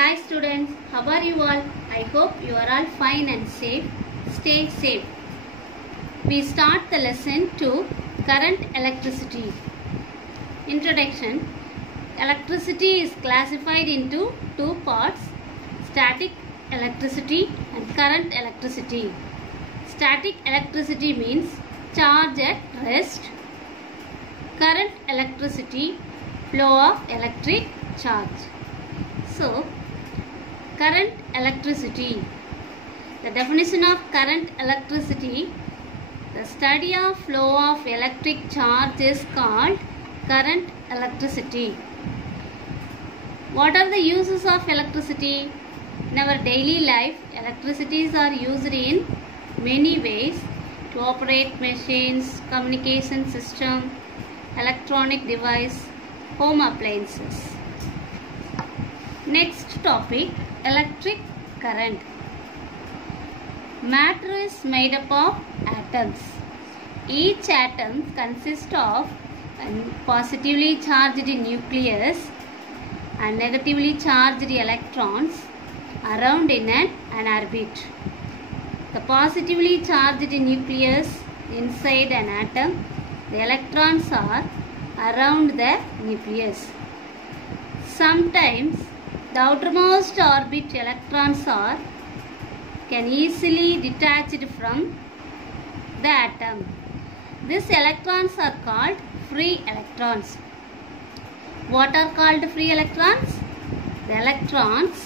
Hi students, how are you all? I hope you are all fine and safe. Stay safe. We start the lesson to current electricity. Introduction. Electricity is classified into two parts, static electricity and current electricity. Static electricity means charge at rest. Current electricity, flow of electric charge. So, current electricity. The definition of current electricity: the study of flow of electric charge is called current electricity. What are the uses of electricity? In our daily life, electricities are used in many ways to operate machines, communication system, electronic device, home appliances. Next topic, electric current. Matter is made up of atoms. Each atom consists of a positively charged nucleus and negatively charged electrons around in an orbit. The positively charged nucleus inside an atom, the electrons are around the nucleus. Sometimes the outermost orbit electrons can easily detached from the atom. These electrons are called free electrons. What are called free electrons? The electrons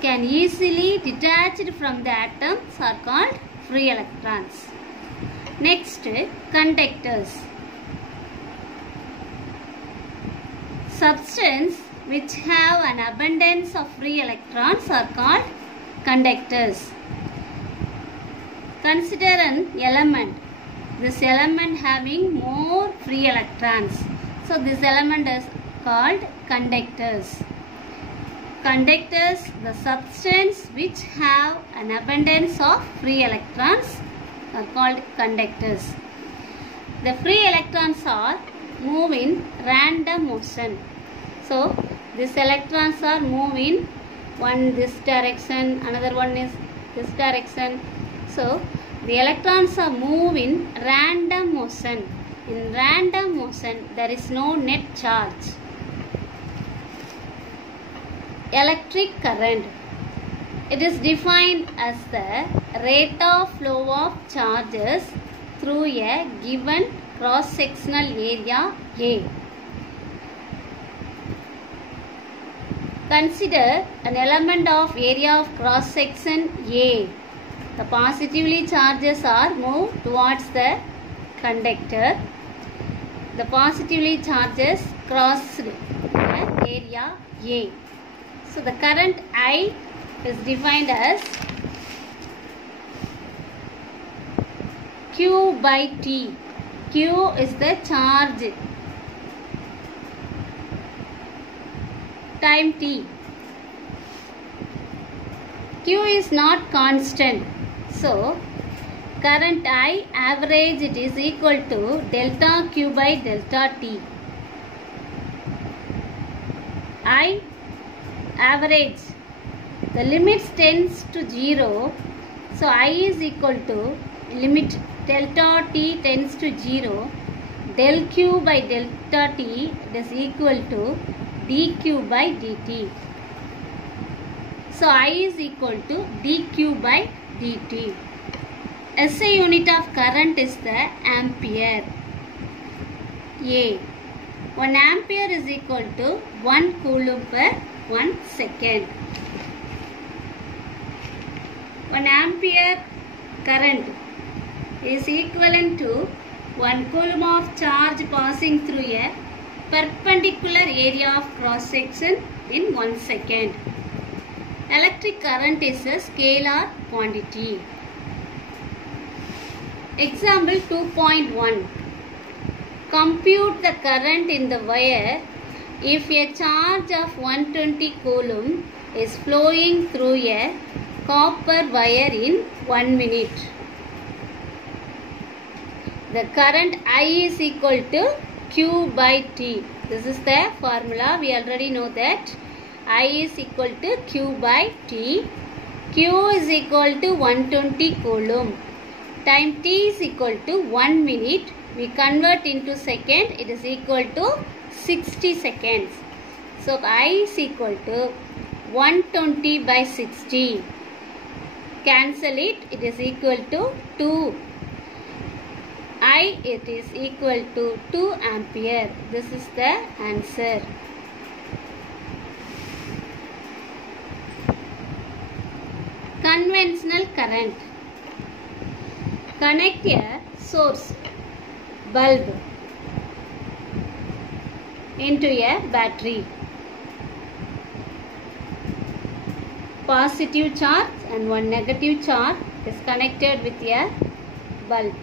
can easily detached from the atoms are called free electrons. Next, conductors. Substance which have an abundance of free electrons are called conductors. Consider an element. This element having more free electrons. So this element is called conductors. Conductors, the substance which have an abundance of free electrons are called conductors. The free electrons are move in random motion. So these electrons are moving one this direction, another one is this direction. So the electrons are moving random motion. In random motion there is no net charge. Electric current. It is defined as the rate of flow of charges through a given cross-sectional area A. Consider an element of area of cross-section A. The positively charges are moved towards the conductor. The positively charges crossed the area A. So the current I is defined as Q by T. Q is the charge. Time T. Q is not constant. So, current I average it is equal to delta Q by delta T. I average. The limit tends to 0. So, I is equal to limit delta T tends to 0. Del Q by delta T is equal to dq by dt. So I is equal to dq by dt. SI unit of current is the ampere. A. 1 ampere is equal to 1 coulomb per 1 second. 1 ampere current is equivalent to 1 coulomb of charge passing through a perpendicular area of cross section in 1 second. Electric current is a scalar quantity. Example 2.1. Compute the current in the wire if a charge of 120 coulomb is flowing through a copper wire in 1 minute. The current I is equal to Q by T. This is the formula. We already know that I is equal to Q by T. Q is equal to 120 coulomb. Time T is equal to 1 minute. We convert into second. It is equal to 60 seconds. So I is equal to 120 by 60. Cancel it. It is equal to 2. I, it is equal to 2 ampere. This is the answer. Conventional current. Connect a source, bulb, into a battery. Positive charge and one negative charge is connected with a bulb.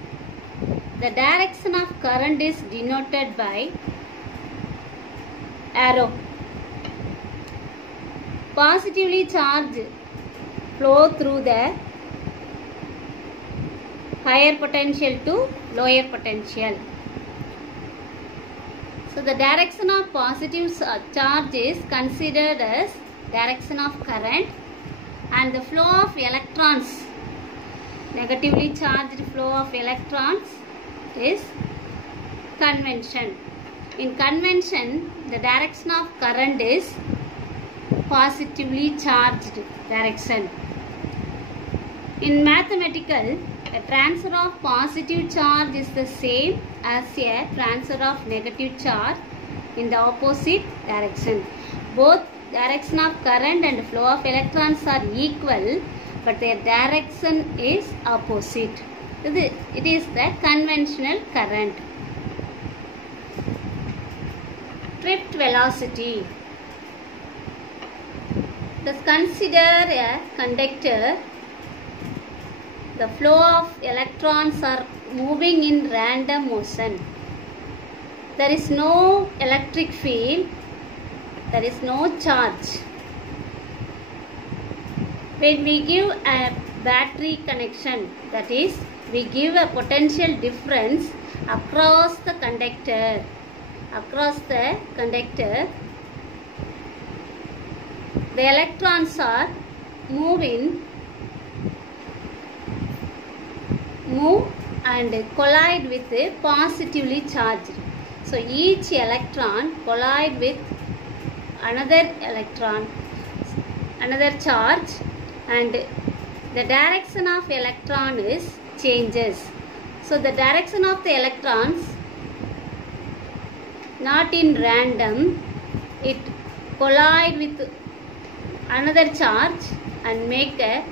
The direction of current is denoted by arrow. Positively charged flow through the higher potential to lower potential. So the direction of positive charge is considered as direction of current, and the flow of electrons, negatively charged flow of electrons, is convention. In convention, the direction of current is positively charged direction. In mathematical, a transfer of positive charge is the same as a transfer of negative charge in the opposite direction. Both direction of current and flow of electrons are equal, but their direction is opposite. It is the conventional current. Drift velocity. Let's consider a conductor. The flow of electrons are moving in random motion. There is no electric field. There is no charge. When we give a battery connection, that is, we give a potential difference across the conductor. The electrons are move and collide with the positively charged. So each electron collide with another electron, another charge, and the direction of electron is changes. So the direction of the electrons not in random, it collide with another charge and make a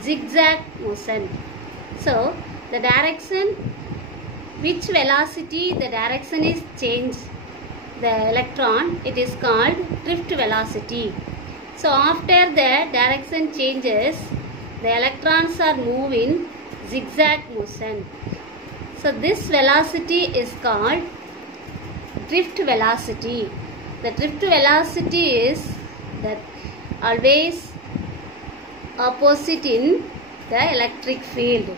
zigzag motion. So the direction, which velocity the direction is changed the electron, it is called drift velocity. So after the direction changes, the electrons are moving zigzag motion. So this velocity is called drift velocity. The drift velocity is that always opposite in the electric field.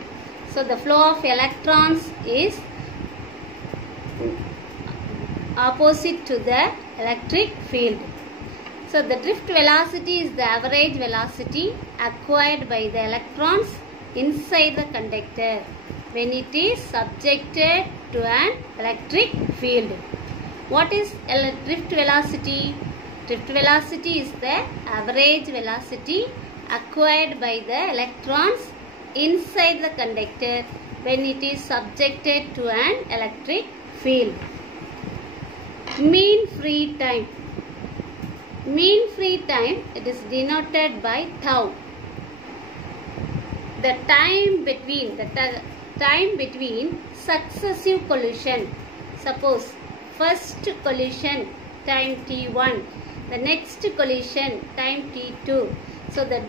So the flow of electrons is opposite to the electric field. So the drift velocity is the average velocity acquired by the electrons inside the conductor when it is subjected to an electric field. What is drift velocity? Drift velocity is the average velocity acquired by the electrons inside the conductor when it is subjected to an electric field. Mean free time. Mean free time, it is denoted by tau. The time between successive collision. Suppose first collision time t1, the next collision time t2. So the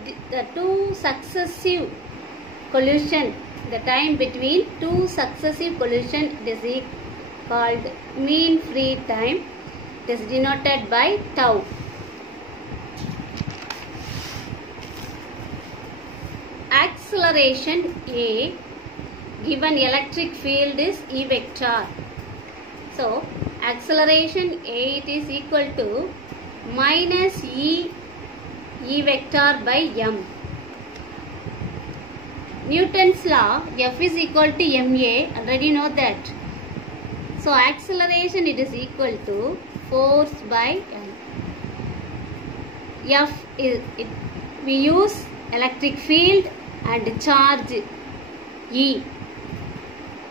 two successive collision, the time between two successive collision, it is called mean free time. It is denoted by tau. Acceleration A given electric field is E vector. So acceleration A, it is equal to minus E E vector by m. Newton's law, F is equal to ma, already know that. So acceleration it is equal to force by m. F is we use electric field and charge E.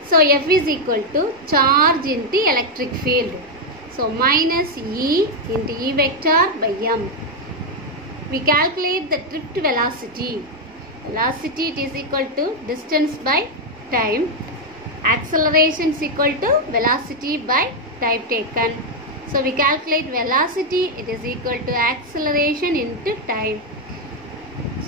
So F is equal to charge into electric field. So minus E into E vector by m. We calculate the drift velocity. Velocity it is equal to distance by time. Acceleration is equal to velocity by time taken. So we calculate velocity, it is equal to acceleration into time.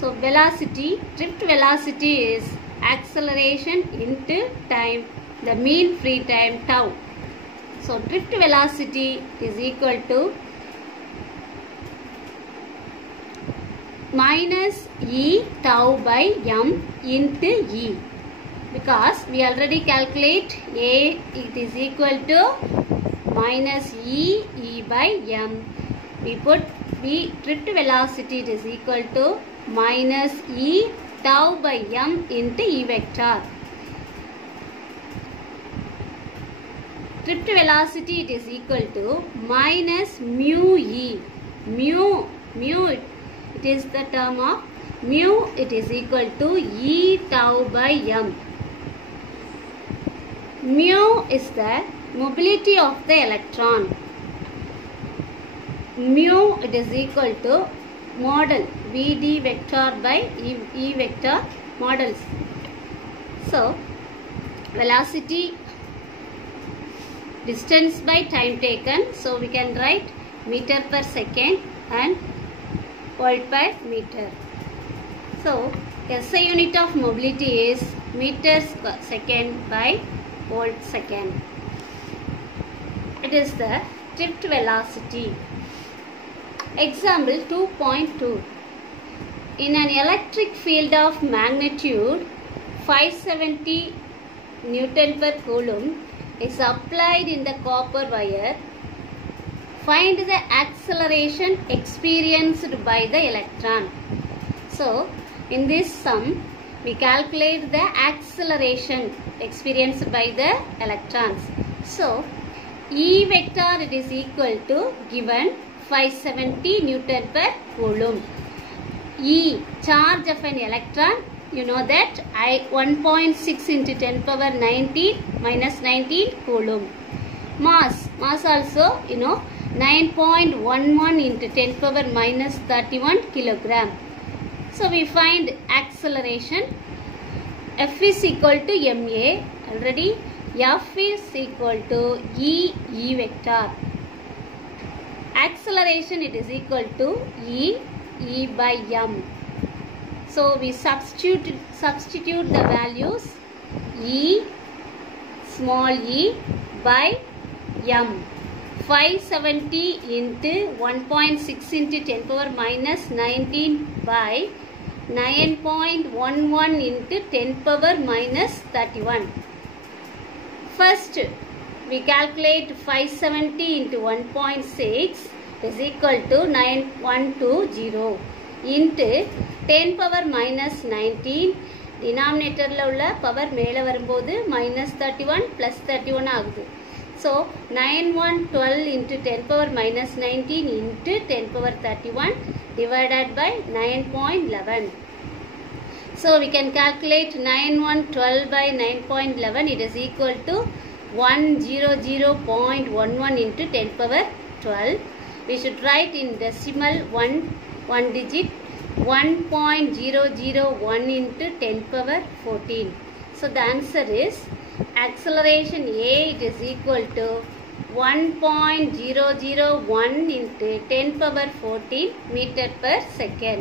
So velocity, drift velocity is acceleration into time, the mean free time tau. So drift velocity is equal to minus E tau by m into E. Because we already calculate A, it is equal to minus E by m. We put B, drift velocity it is equal to minus E tau by m into E vector. Drift velocity it is equal to minus mu E. Mu it is the term of mu, it is equal to E tau by m. Mu is the mobility of the electron. Mu it is equal to model Vd vector by E vector models. So velocity, distance by time taken. So we can write meter per second and volt per meter. So SI unit of mobility is meters per second by volt second. It is the drift velocity. Example 2.2. In an electric field of magnitude 570 Newton per Coulomb is applied in the copper wire. Find the acceleration experienced by the electron. So in this sum we calculate the acceleration experienced by the electrons. So E vector it is equal to given 570 Newton per Coulomb. E, charge of an electron, you know that 1.6 into 10 power 19 minus 19 Coulomb. Mass also you know 9.11 into 10 power minus 31 kilogram. So we find acceleration. F is equal to ma. Already F is equal to E vector. Acceleration it is equal to E by m. So we substitute the values E small e by m. 570 into 1.6 into 10 power minus 19 by 9.11 into 10 power minus 31. First, we calculate 570 into 1.6 is equal to 9120 into 10 power minus 19. Denominator la ulla power mele varumbodhu minus 31 plus 31 ஆகுது. So 9112 into 10 power minus 19 into 10 power 31 divided by 9.11. So we can calculate 9112 by 9.11. It is equal to 100.11 into 10 power 12. We should write in decimal one digit 1.001 into 10 power 14. So the answer is acceleration A it is equal to 1.001 into 10 power 14 meter per second.